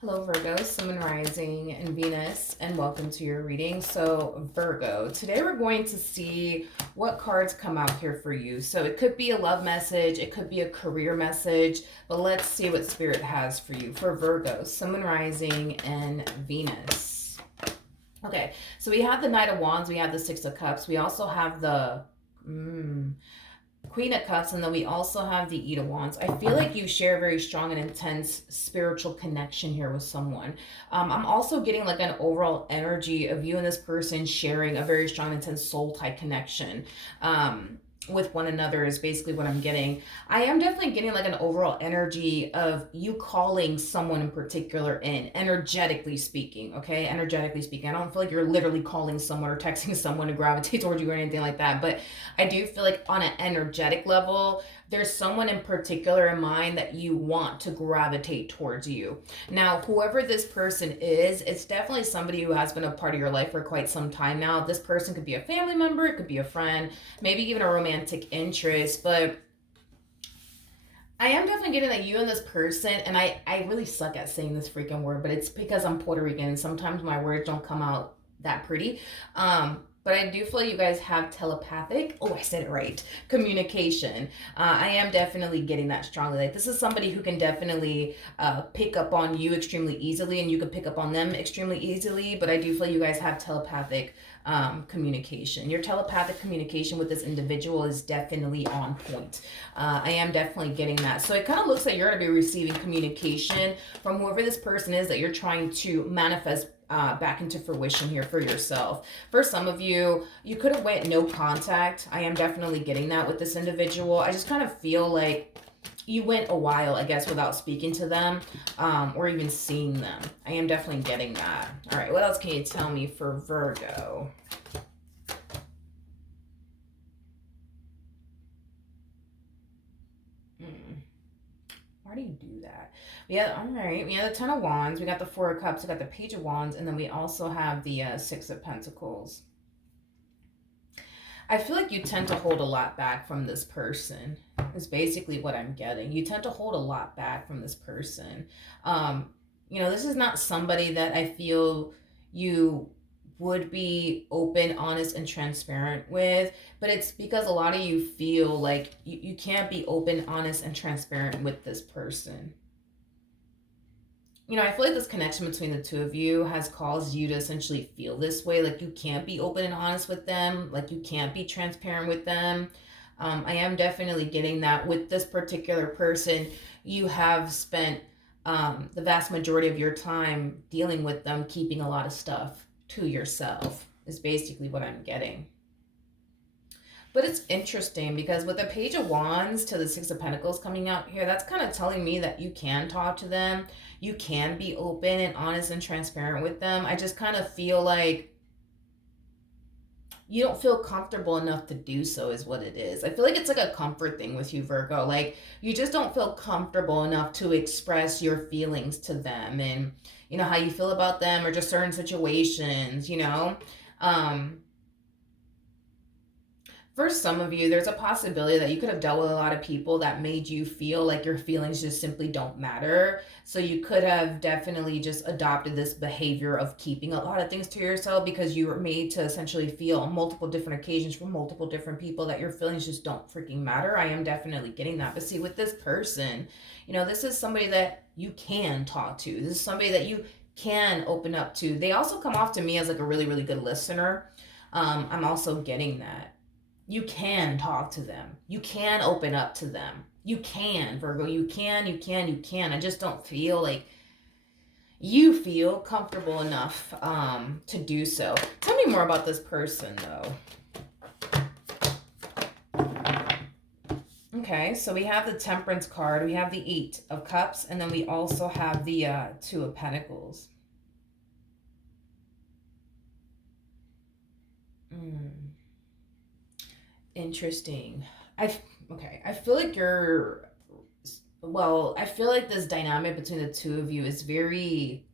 Hello, Virgo, Sun and Rising, and Venus, and welcome to your reading. So, Virgo, today we're going to see what cards come out here for you. So, it could be a love message, it could be a career message, but let's see what Spirit has for you for Virgo, Sun and Rising, and Venus. Okay, so we have the Knight of Wands, we have the Six of Cups, we also have the Queen of Cups, and then we also have the Eight of Wands. I feel like you share a very strong and intense spiritual connection here with someone. I'm also getting like an overall energy of you and this person sharing a very strong, intense soul type connection. With one another is basically what I'm getting. I am definitely getting like an overall energy of you calling someone in particular in, energetically speaking, okay? Energetically speaking. I don't feel like you're literally calling someone or texting someone to gravitate towards you or anything like that, but I do feel like on an energetic level, there's someone in particular in mind that you want to gravitate towards you. Now, whoever this person is, it's definitely somebody who has been a part of your life for quite some time now. This person could be a family member, it could be a friend, maybe even a romantic interest, but I am definitely getting that you and this person, and I really suck at saying this freaking word, but it's because I'm Puerto Rican. Sometimes my words don't come out that pretty. But I do feel like you guys have telepathic, oh, I said it right, communication. I am definitely getting that strongly. Like, this is somebody who can definitely pick up on you extremely easily, and you can pick up on them extremely easily. But I do feel like you guys have telepathic communication. Your telepathic communication with this individual is definitely on point. I am definitely getting that. So it kind of looks like you're going to be receiving communication from whoever this person is that you're trying to manifest back into fruition here for yourself. For some of you, you could have went no contact. I am definitely getting that with this individual. I just kind of feel like you went a while, I guess, without speaking to them or even seeing them. I am definitely getting that. All right, what else can you tell me for Virgo? Why do you do that? All right. We have the Ten of Wands. We got the Four of Cups. We got the Page of Wands. And then we also have the Six of Pentacles. I feel like you tend to hold a lot back from this person, is basically what I'm getting. You tend to hold a lot back from this person. This is not somebody that I feel you would be open, honest, and transparent with, but it's because a lot of you feel like you can't be open, honest, and transparent with this person. I feel like this connection between the two of you has caused you to essentially feel this way. Like, you can't be open and honest with them. Like, you can't be transparent with them. I am definitely getting that with this particular person. You have spent the vast majority of your time dealing with them, keeping a lot of stuff to yourself, is basically what I'm getting. But it's interesting because with the Page of Wands to the Six of Pentacles coming out here, that's kind of telling me that you can talk to them. You can be open and honest and transparent with them. I just kind of feel like you don't feel comfortable enough to do so, is what it is. I feel like it's like a comfort thing with you, Virgo. Like, you just don't feel comfortable enough to express your feelings to them and, how you feel about them or just certain situations. For some of you, there's a possibility that you could have dealt with a lot of people that made you feel like your feelings just simply don't matter. So you could have definitely just adopted this behavior of keeping a lot of things to yourself because you were made to essentially feel on multiple different occasions from multiple different people that your feelings just don't freaking matter. I am definitely getting that. But see, with this person, this is somebody that you can talk to. This is somebody that you can open up to. They also come off to me as like a really, really good listener. I'm also getting that. You can talk to them. You can open up to them. You can, Virgo. You can. I just don't feel like you feel comfortable enough to do so. Tell me more about this person, though. Okay, so we have the Temperance card. We have the Eight of Cups. And then we also have the Two of Pentacles. Interesting. I feel like I feel like this dynamic between the two of you is very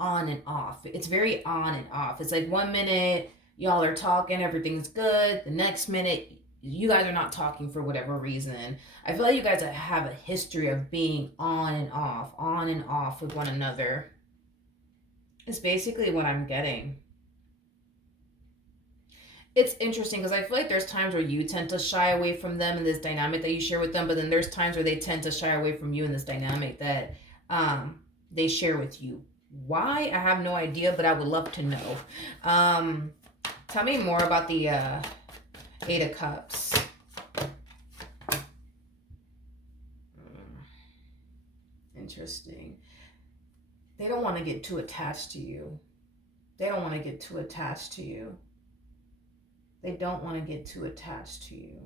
on and off. It's very on and off. It's like 1 minute y'all are talking, everything's good. The next minute you guys are not talking for whatever reason. I feel like you guys have a history of being on and off with one another. It's basically what I'm getting. It's interesting because I feel like there's times where you tend to shy away from them in this dynamic that you share with them, but then there's times where they tend to shy away from you in this dynamic that they share with you. Why? I have no idea, but I would love to know. Um, Tell me more about the Eight of Cups. Interesting. They don't want to get too attached to you. They don't want to get too attached to you. They don't want to get too attached to you.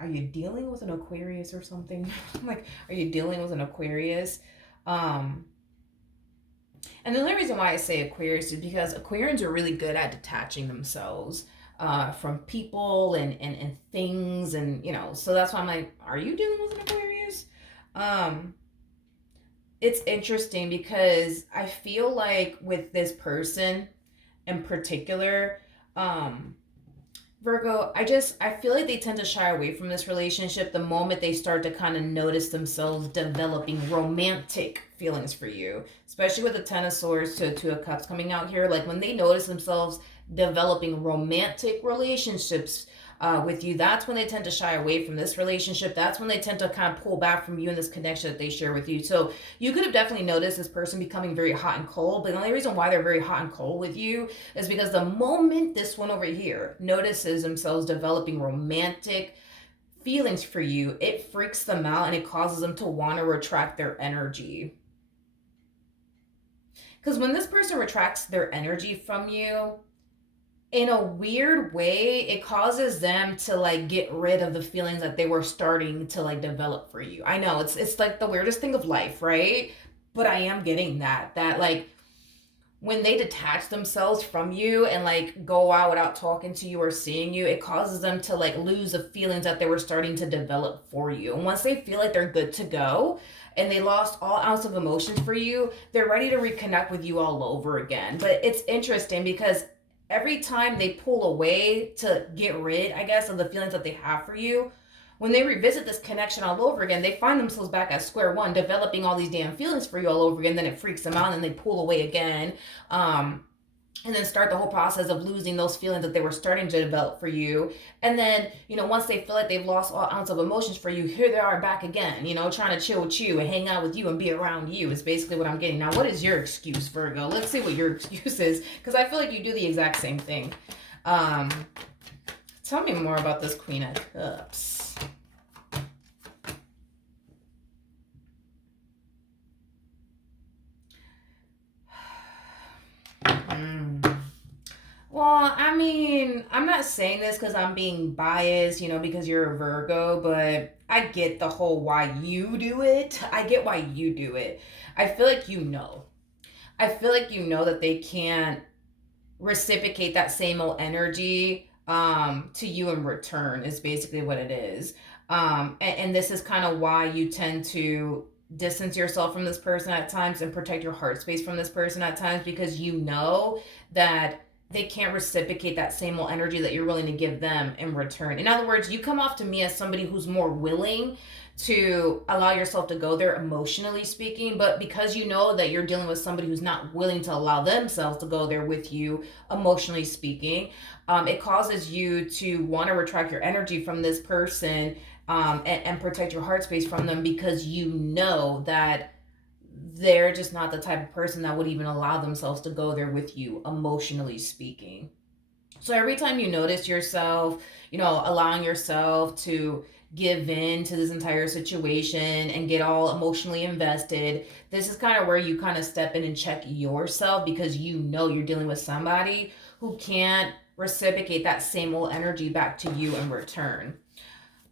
Are you dealing with an Aquarius or something? Like, are you dealing with an Aquarius? Um, and the only reason why I say Aquarius is because Aquarians are really good at detaching themselves from people and things, and so that's why I'm like, are you dealing with an Aquarius? Um, it's interesting because I feel like with this person in particular, um, Virgo, I feel like they tend to shy away from this relationship the moment they start to kind of notice themselves developing romantic feelings for you, especially with the Ten of Swords to Two of Cups coming out here. Like when they notice themselves developing romantic relationships with you, that's when they tend to shy away from this relationship. That's when they tend to kind of pull back from you and this connection that they share with you. So you could have definitely noticed this person becoming very hot and cold, but the only reason why they're very hot and cold with you is because the moment this one over here notices themselves developing romantic feelings for you, it freaks them out and it causes them to want to retract their energy. Because when this person retracts their energy from you, in a weird way, it causes them to like get rid of the feelings that they were starting to like develop for you. I know it's like the weirdest thing of life, right? But I am getting that like when they detach themselves from you and like go out without talking to you or seeing you, it causes them to like lose the feelings that they were starting to develop for you. And once they feel like they're good to go and they lost all ounce of emotions for you, they're ready to reconnect with you all over again. But it's interesting because every time they pull away to get rid, I guess, of the feelings that they have for you, when they revisit this connection all over again, they find themselves back at square one, developing all these damn feelings for you all over again. Then it freaks them out and they pull away again. And then start the whole process of losing those feelings that they were starting to develop for you. And then, once they feel like they've lost all ounce of emotions for you, here they are back again, trying to chill with you and hang out with you and be around you is basically what I'm getting. Now, what is your excuse, Virgo? Let's see what your excuse is, because I feel like you do the exact same thing. Tell me more about this Queen of Cups. Well, I mean, I'm not saying this because I'm being biased, because you're a Virgo, but I get the whole why you do it. I get why you do it. I feel like you know. I feel like you know that they can't reciprocate that same old energy to you in return, is basically what it is. And this is kind of why you tend to distance yourself from this person at times and protect your heart space from this person at times, because you know that they can't reciprocate that same old energy that you're willing to give them in return. In other words, you come off to me as somebody who's more willing to allow yourself to go there emotionally speaking, but because you know that you're dealing with somebody who's not willing to allow themselves to go there with you emotionally speaking, it causes you to want to retract your energy from this person, and protect your heart space from them, because you know that they're just not the type of person that would even allow themselves to go there with you emotionally speaking. So every time you notice yourself, allowing yourself to give in to this entire situation and get all emotionally invested, this is kind of where you kind of step in and check yourself, because you know you're dealing with somebody who can't reciprocate that same old energy back to you in return.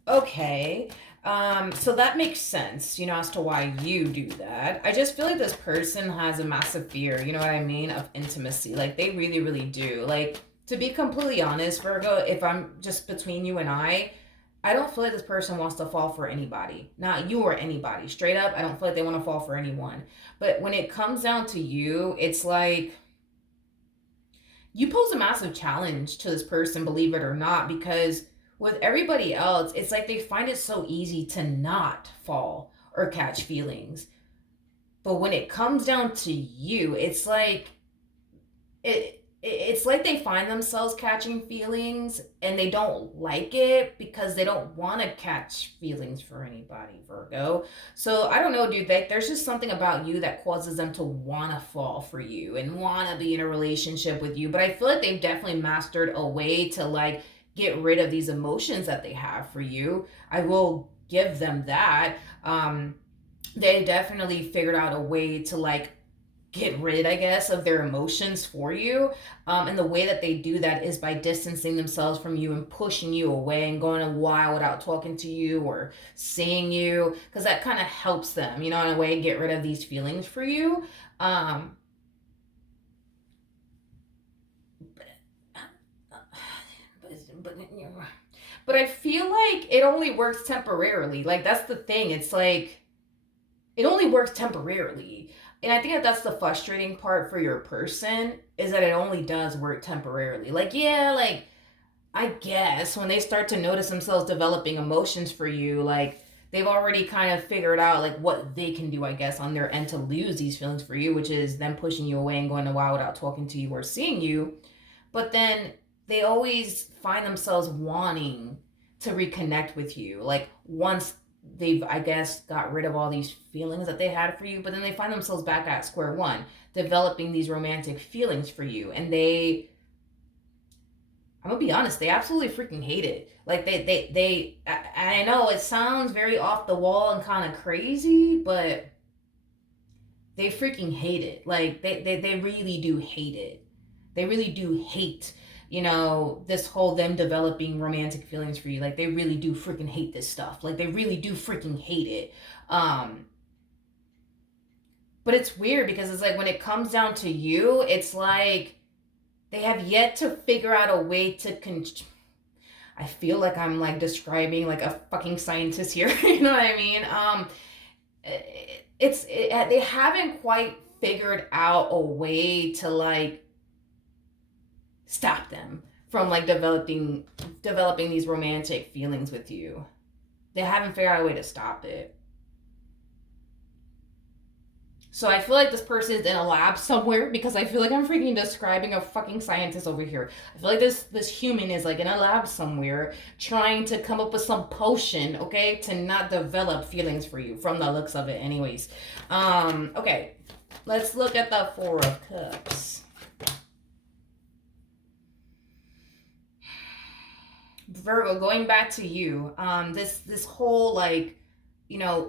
Okay. So that makes sense, as to why you do that. I just feel like this person has a massive fear, you know what I mean, of intimacy. Like they really, really do. Like, to be completely honest, Virgo, if I'm just between you and I don't feel like this person wants to fall for anybody. Not you or anybody. Straight up, I don't feel like they want to fall for anyone. But when it comes down to you, it's like You pose a massive challenge to this person, believe it or not, because with everybody else, it's like they find it so easy to not fall or catch feelings. But when it comes down to you, it's like they find themselves catching feelings and they don't like it because they don't want to catch feelings for anybody, Virgo. So I don't know, dude, like there's just something about you that causes them to want to fall for you and want to be in a relationship with you. But I feel like they've definitely mastered a way to like get rid of these emotions that they have for you. I will give them that. They definitely figured out a way to like get rid, I guess, of their emotions for you. And the way that they do that is by distancing themselves from you and pushing you away and going a while without talking to you or seeing you, because that kind of helps them, in a way, get rid of these feelings for you. Um, but, but I feel like it only works temporarily. Like, that's the thing. It's like, it only works temporarily. And I think that that's the frustrating part for your person is that it only does work temporarily. Like, yeah, like, I guess when they start to notice themselves developing emotions for you, like, they've already kind of figured out, like, what they can do, I guess, on their end to lose these feelings for you, which is them pushing you away and going a while without talking to you or seeing you. But then they always find themselves wanting to reconnect with you. Like, once they've, I guess, got rid of all these feelings that they had for you, but then they find themselves back at square one, developing these romantic feelings for you. And I'm gonna be honest, they absolutely freaking hate it. Like I know it sounds very off the wall and kind of crazy, but they freaking hate it. Like they really do hate it. They really do hate, this whole them developing romantic feelings for you. Like they really do freaking hate this stuff. Like they really do freaking hate it. But it's weird because it's like when it comes down to you, it's like they have yet to figure out a way to I feel like I'm like describing like a fucking scientist here. You know what I mean? They haven't quite figured out a way to like stop them from like developing these romantic feelings with you. They haven't figured out a way to stop it. So I feel like this person is in a lab somewhere because I feel like I'm freaking describing a fucking scientist over here. I feel like this human is like in a lab somewhere trying to come up with some potion, okay, to not develop feelings for you from the looks of it anyways. Okay. Let's look at the Four of Cups. Virgo, going back to you, this whole like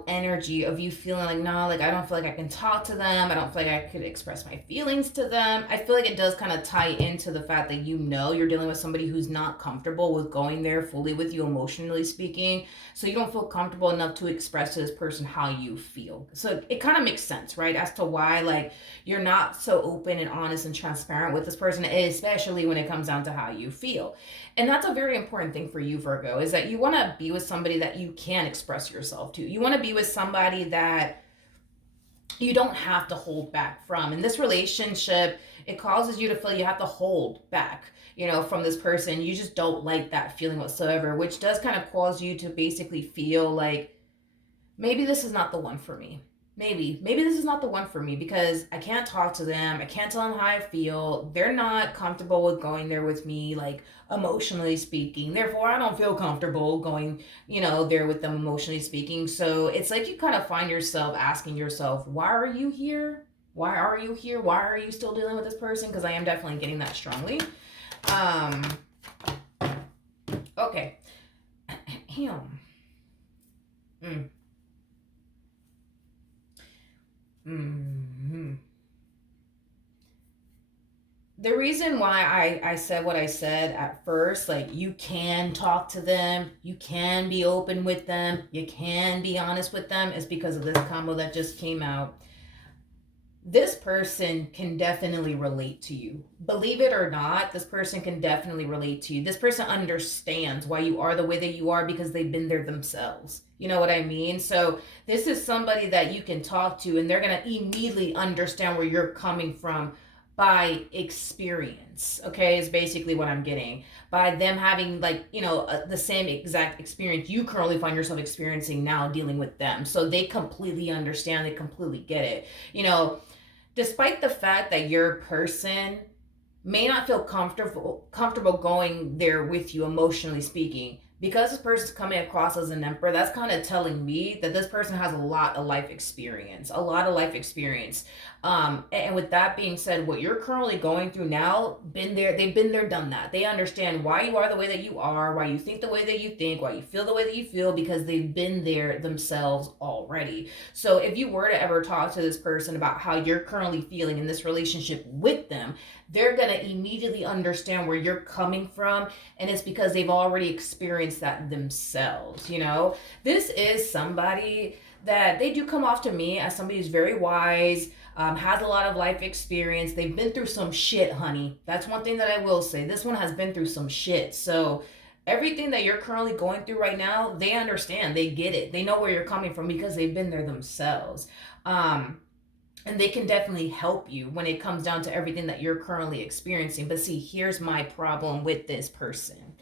energy of you feeling like, no, like I don't feel like I can talk to them. I don't feel like I could express my feelings to them. I feel like it does kind of tie into the fact that you're dealing with somebody who's not comfortable with going there fully with you, emotionally speaking. So you don't feel comfortable enough to express to this person how you feel. So it kind of makes sense, right? As to why like you're not so open and honest and transparent with this person, especially when it comes down to how you feel. And that's a very important thing for you, Virgo, is that you want to be with somebody that you can express yourself to. You want to be with somebody that you don't have to hold back from. In this relationship, it causes you to feel you have to hold back, from this person. You just don't like that feeling whatsoever, which does kind of cause you to basically feel like maybe this is not the one for me. Maybe this is not the one for me because I can't talk to them. I can't tell them how I feel. They're not comfortable with going there with me, like emotionally speaking. Therefore, I don't feel comfortable going, there with them emotionally speaking. So it's like you kind of find yourself asking yourself, why are you here? Why are you here? Why are you still dealing with this person? Because I am definitely getting that strongly. Okay. Him. Mm-hmm. The reason why I said what I said at first, like you can talk to them, you can be open with them, you can be honest with them, is because of this combo that just came out. This person can definitely relate to you. Believe it or not, this person can definitely relate to you. This person understands why you are the way that you are because they've been there themselves. You know what I mean? So this is somebody that you can talk to and they're going to immediately understand where you're coming from by experience. Okay, is basically what I'm getting. By them having, like, the same exact experience you currently find yourself experiencing now dealing with them. So they completely understand, they completely get it. Despite the fact that your person may not feel comfortable going there with you, emotionally speaking, because this person's coming across as an emperor. That's kind of telling me that this person has a lot of life experience, and with that being said, what you're currently going through now, they've been there, done that. They understand why you are the way that you are, why you think the way that you think, why you feel the way that you feel, because they've been there themselves already. So if you were to ever talk to this person about how you're currently feeling in this relationship with them, they're going to immediately understand where you're coming from. And it's because they've already experienced that themselves. This is somebody that they do come off to me as somebody who's very wise, has a lot of life experience. They've been through some shit, honey. That's one thing that I will say. This one has been through some shit. So everything that you're currently going through right now, they understand. They get it. They know where you're coming from because they've been there themselves. And they can definitely help you when it comes down to everything that you're currently experiencing. But see, here's my problem with this person.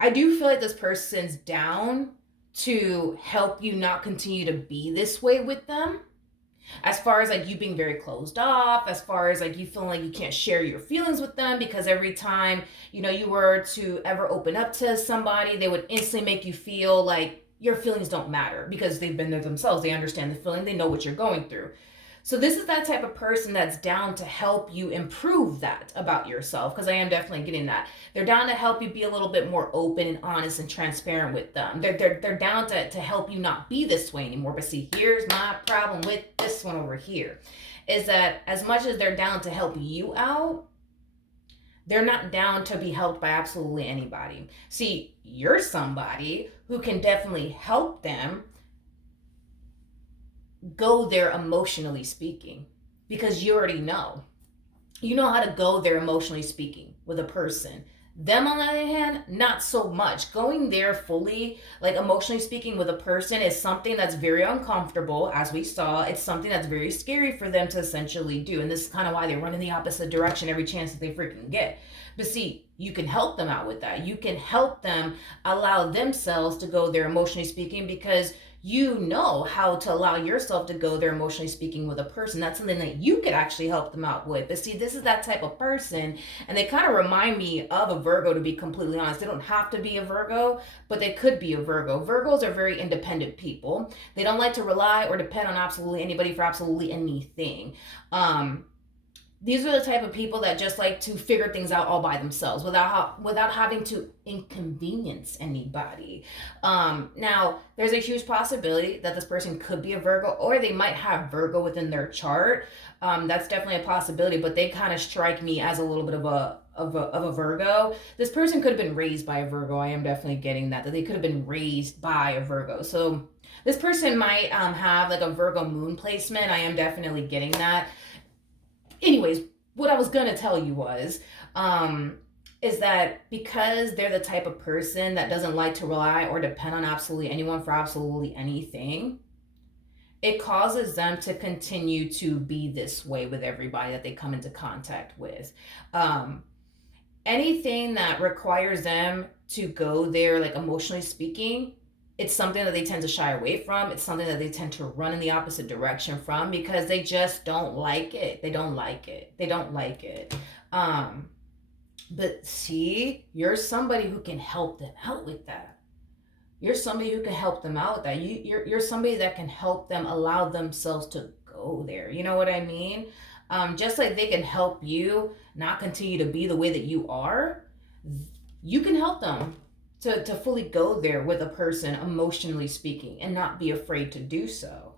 I do feel like this person's down to help you not continue to be this way with them. As far as like you being very closed off, as far as like you feeling like you can't share your feelings with them, because every time you were to ever open up to somebody, they would instantly make you feel like your feelings don't matter because they've been there themselves. They understand the feeling, they know what you're going through. So this is that type of person that's down to help you improve that about yourself, because I am definitely getting that. They're down to help you be a little bit more open and honest and transparent with them. They're down to help you not be this way anymore. But see, here's my problem with this one over here, is that as much as they're down to help you out, they're not down to be helped by absolutely anybody. See, you're somebody who can definitely help them go there emotionally speaking, because you already know. You know how to go there emotionally speaking with a person. Them, on the other hand, not so much. Going there fully, like emotionally speaking with a person, is something that's very uncomfortable, as we saw. It's something that's very scary for them to essentially do. And this is kind of why they run in the opposite direction every chance that they freaking get. But see, you can help them out with that. You can help them allow themselves to go there emotionally speaking, because you know how to allow yourself to go there emotionally speaking with a person. That's something that you could actually help them out with. But see, this is that type of person, and they kind of remind me of a Virgo, to be completely honest. They don't have to be a Virgo, but they could be a Virgo. Virgos are very independent people. They don't like to rely or depend on absolutely anybody for absolutely anything. These are the type of people that just like to figure things out all by themselves without having to inconvenience anybody. Now, there's a huge possibility that this person could be a Virgo, or they might have Virgo within their chart. That's definitely a possibility, but they kind of strike me as a little bit of a Virgo. This person could have been raised by a Virgo. I am definitely getting that they could have been raised by a Virgo. So this person might have like a Virgo moon placement. I am definitely getting that. Anyways, what I was gonna tell you was, is that because they're the type of person that doesn't like to rely or depend on absolutely anyone for absolutely anything, it causes them to continue to be this way with everybody that they come into contact with. Anything that requires them to go there, like emotionally speaking, it's something that they tend to shy away from. It's something that they tend to run in the opposite direction from, because they just don't like it. They don't like it. But see, you're somebody who can help them out with that. You're somebody who can help them out with that. You're somebody that can help them allow themselves to go there. You know what I mean? Just like they can help you not continue to be the way that you are, you can help them to fully go there with a person, emotionally speaking, and not be afraid to do so.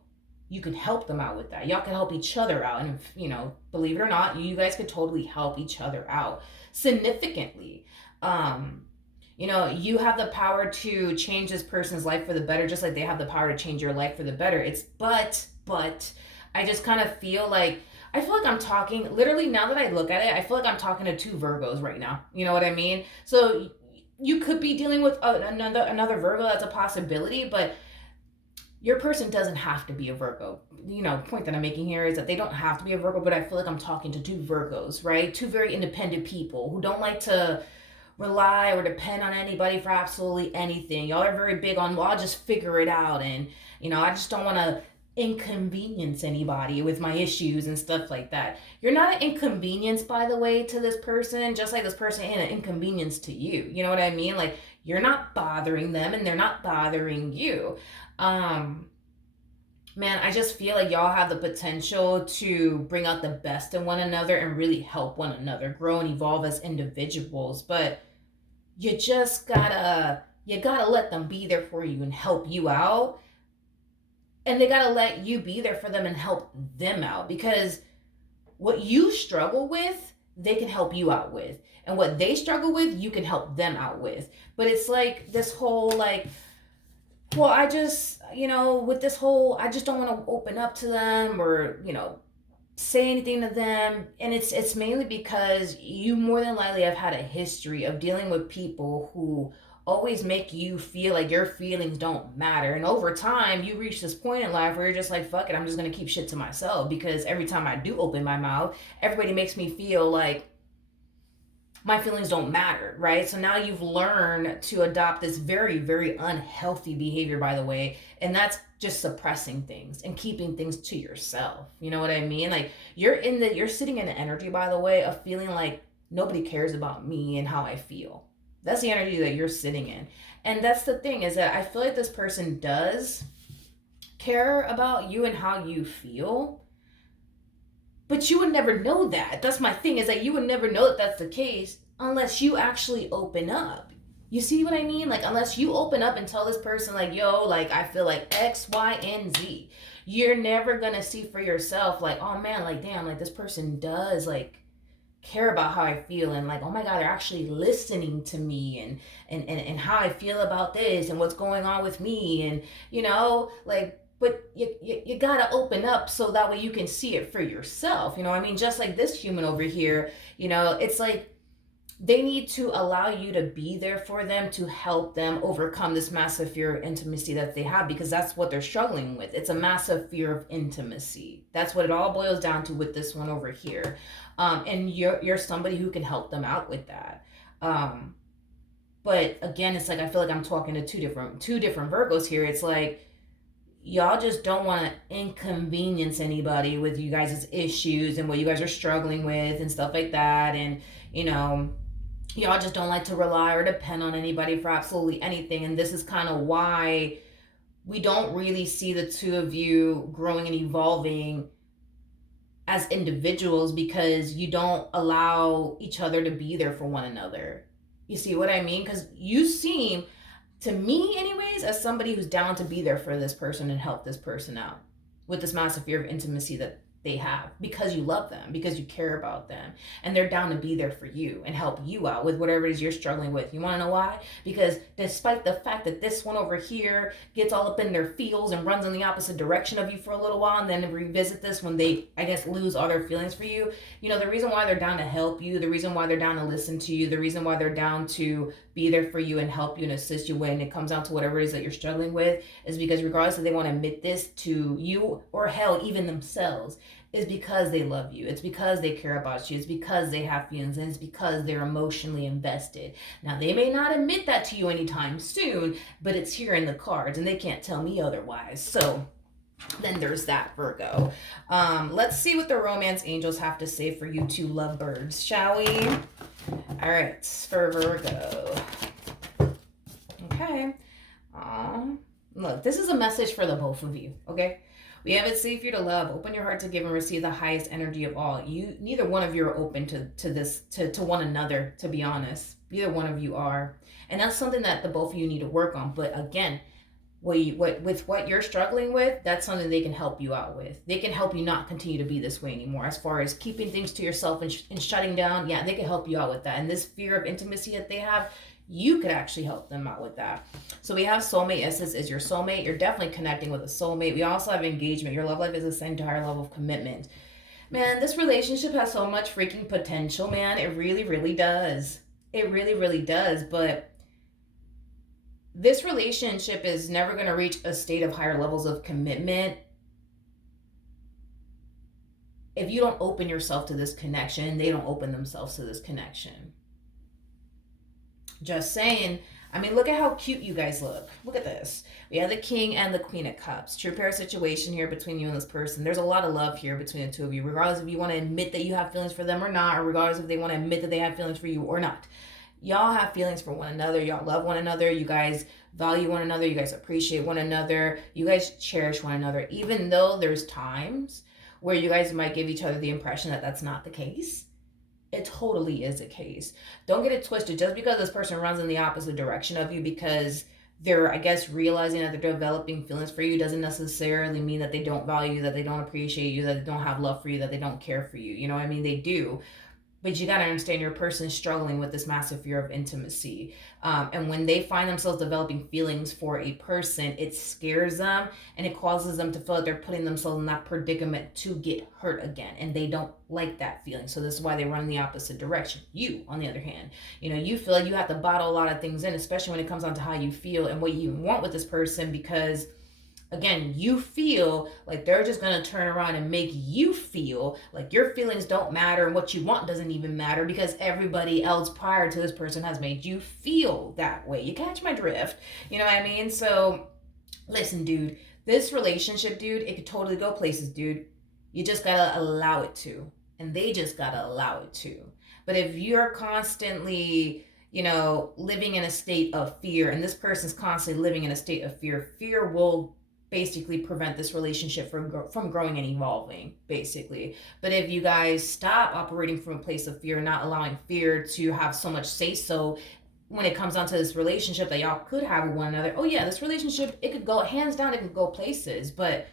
You can help them out with that. Y'all can help each other out. And if, believe it or not, you guys could totally help each other out significantly. You have the power to change this person's life for the better, just like they have the power to change your life for the better. But I just kind of feel like I'm talking, literally, now that I look at it, I feel like I'm talking to two Virgos right now. You know what I mean? So you could be dealing with another Virgo. That's a possibility. But your person doesn't have to be a Virgo. Point that I'm making here is that they don't have to be a Virgo, but I feel like I'm talking to two Virgos, right? Two very independent people who don't like to rely or depend on anybody for absolutely anything. Y'all are very big on, well, I'll just figure it out. And, I just don't want to inconvenience anybody with my issues and stuff like that. You're not an inconvenience, by the way, to this person, just like this person ain't an inconvenience to you. You know what I mean? Like, you're not bothering them and they're not bothering you. Um, Man, I just feel like y'all have the potential to bring out the best in one another and really help one another grow and evolve as individuals. But you gotta let them be there for you and help you out, and they gotta let you be there for them and help them out, because what you struggle with, they can help you out with, and what they struggle with, you can help them out with. But it's like this whole like, well, I just, with this whole, I just don't want to open up to them, or say anything to them. And it's mainly because you more than likely have had a history of dealing with people who always make you feel like your feelings don't matter. And over time, you reach this point in life where you're just like, fuck it, I'm just gonna keep shit to myself, because every time I do open my mouth, everybody makes me feel like my feelings don't matter, right? So now you've learned to adopt this very, very unhealthy behavior, by the way, and that's just suppressing things and keeping things to yourself. You know what I mean? Like, you're sitting in an energy, by the way, of feeling like nobody cares about me and how I feel. That's the energy that you're sitting in. And that's the thing, is that I feel like this person does care about you and how you feel, but you would never know that. That's my thing, is that you would never know that that's the case unless you actually open up. You see what I mean? Like, unless you open up and tell this person, like, yo, like, I feel like X, Y, and Z, you're never gonna see for yourself, like, oh man, like, damn, like, this person does, like, care about how I feel, and like, oh my god, they're actually listening to me, and how I feel about this and what's going on with me, and like, but you gotta open up so that way you can see it for yourself. I mean, just like this human over here, it's like they need to allow you to be there for them, to help them overcome this massive fear of intimacy that they have, because that's what they're struggling with. It's a massive fear of intimacy. That's what it all boils down to with this one over here. And you're somebody who can help them out with that. But again, it's like, I feel like I'm talking to two different Virgos here. It's like, y'all just don't want to inconvenience anybody with you guys' issues and what you guys are struggling with and stuff like that. And y'all just don't like to rely or depend on anybody for absolutely anything. And this is kind of why we don't really see the two of you growing and evolving as individuals, because you don't allow each other to be there for one another. You see what I mean? Because you seem, to me anyways, as somebody who's down to be there for this person and help this person out with this massive fear of intimacy that they have, because you love them, because you care about them, and they're down to be there for you and help you out with whatever it is you're struggling with. You want to know why? Because despite the fact that this one over here gets all up in their feels and runs in the opposite direction of you for a little while, and then revisit this when they, I guess, lose all their feelings for you, the reason why they're down to help you, the reason why they're down to listen to you, the reason why they're down to be there for you and help you and assist you when it comes down to whatever it is that you're struggling with, is because regardless if they want to admit this to you, or hell, even themselves, is because they love you. It's because they care about you. It's because they have feelings, and it's because they're emotionally invested. Now, they may not admit that to you anytime soon, but it's here in the cards, and they can't tell me otherwise. So then there's that, Virgo. Let's see what the romance angels have to say for you two lovebirds, shall we? All right, for Virgo. Okay. Look, this is a message for the both of you, okay? We have it safe for you to love. Open your heart to give and receive the highest energy of all. Neither one of you are open to one another, to be honest. Neither one of you are. And that's something that the both of you need to work on. But again, with what you're struggling with, that's something they can help you out with. They can help you not continue to be this way anymore. As far as keeping things to yourself and shutting down, yeah, they can help you out with that. And this fear of intimacy that they have, you could actually help them out with that. So we have soulmate. Essence is your soulmate. You're definitely connecting with a soulmate. We also have engagement. Your love life is this entire level of commitment. Man, this relationship has so much freaking potential, man. It really, really does. It really, really does. But This relationship is never going to reach a state of higher levels of commitment if you don't open yourself to this connection and they don't open themselves to this connection. Just saying. I mean, look at how cute you guys look. Look at this. We have the King and the Queen of Cups. True pair situation here between you and this person. There's a lot of love here between the two of you, regardless if you want to admit that you have feelings for them or not, or regardless if they want to admit that they have feelings for you or not. Y'all have feelings for one another. Y'all love one another. You guys value one another. You guys appreciate one another. You guys cherish one another, even though there's times where you guys might give each other the impression that that's not the case. It totally is a case. Don't get it twisted. Just because this person runs in the opposite direction of you because they're, I guess, realizing that they're developing feelings for you doesn't necessarily mean that they don't value you, that they don't appreciate you, that they don't have love for you, that they don't care for you. You know what I mean? They do. But you got to understand your person is struggling with this massive fear of intimacy. And when they find themselves developing feelings for a person, it scares them and it causes them to feel like they're putting themselves in that predicament to get hurt again. And they don't like that feeling. So this is why they run in the opposite direction. You, on the other hand, you feel like you have to bottle a lot of things in, especially when it comes down to how you feel and what you want with this person, because again, you feel like they're just going to turn around and make you feel like your feelings don't matter and what you want doesn't even matter because everybody else prior to this person has made you feel that way. You catch my drift? You know what I mean? So listen, dude, this relationship, dude, it could totally go places, dude. You just got to allow it to. And they just got to allow it to. But if you're constantly living in a state of fear, and this person's constantly living in a state of fear, fear will basically prevent this relationship from growing and evolving, basically. But if you guys stop operating from a place of fear, not allowing fear to have so much say so when it comes down to this relationship that y'all could have with one another, oh yeah, this relationship, it could go, hands down, it could go places, but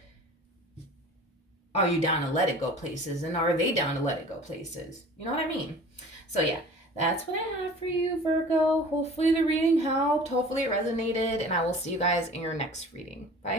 are you down to let it go places? And are they down to let it go places? You know what I mean? So yeah, that's what I have for you, Virgo. Hopefully the reading helped. Hopefully it resonated. And I will see you guys in your next reading. Bye.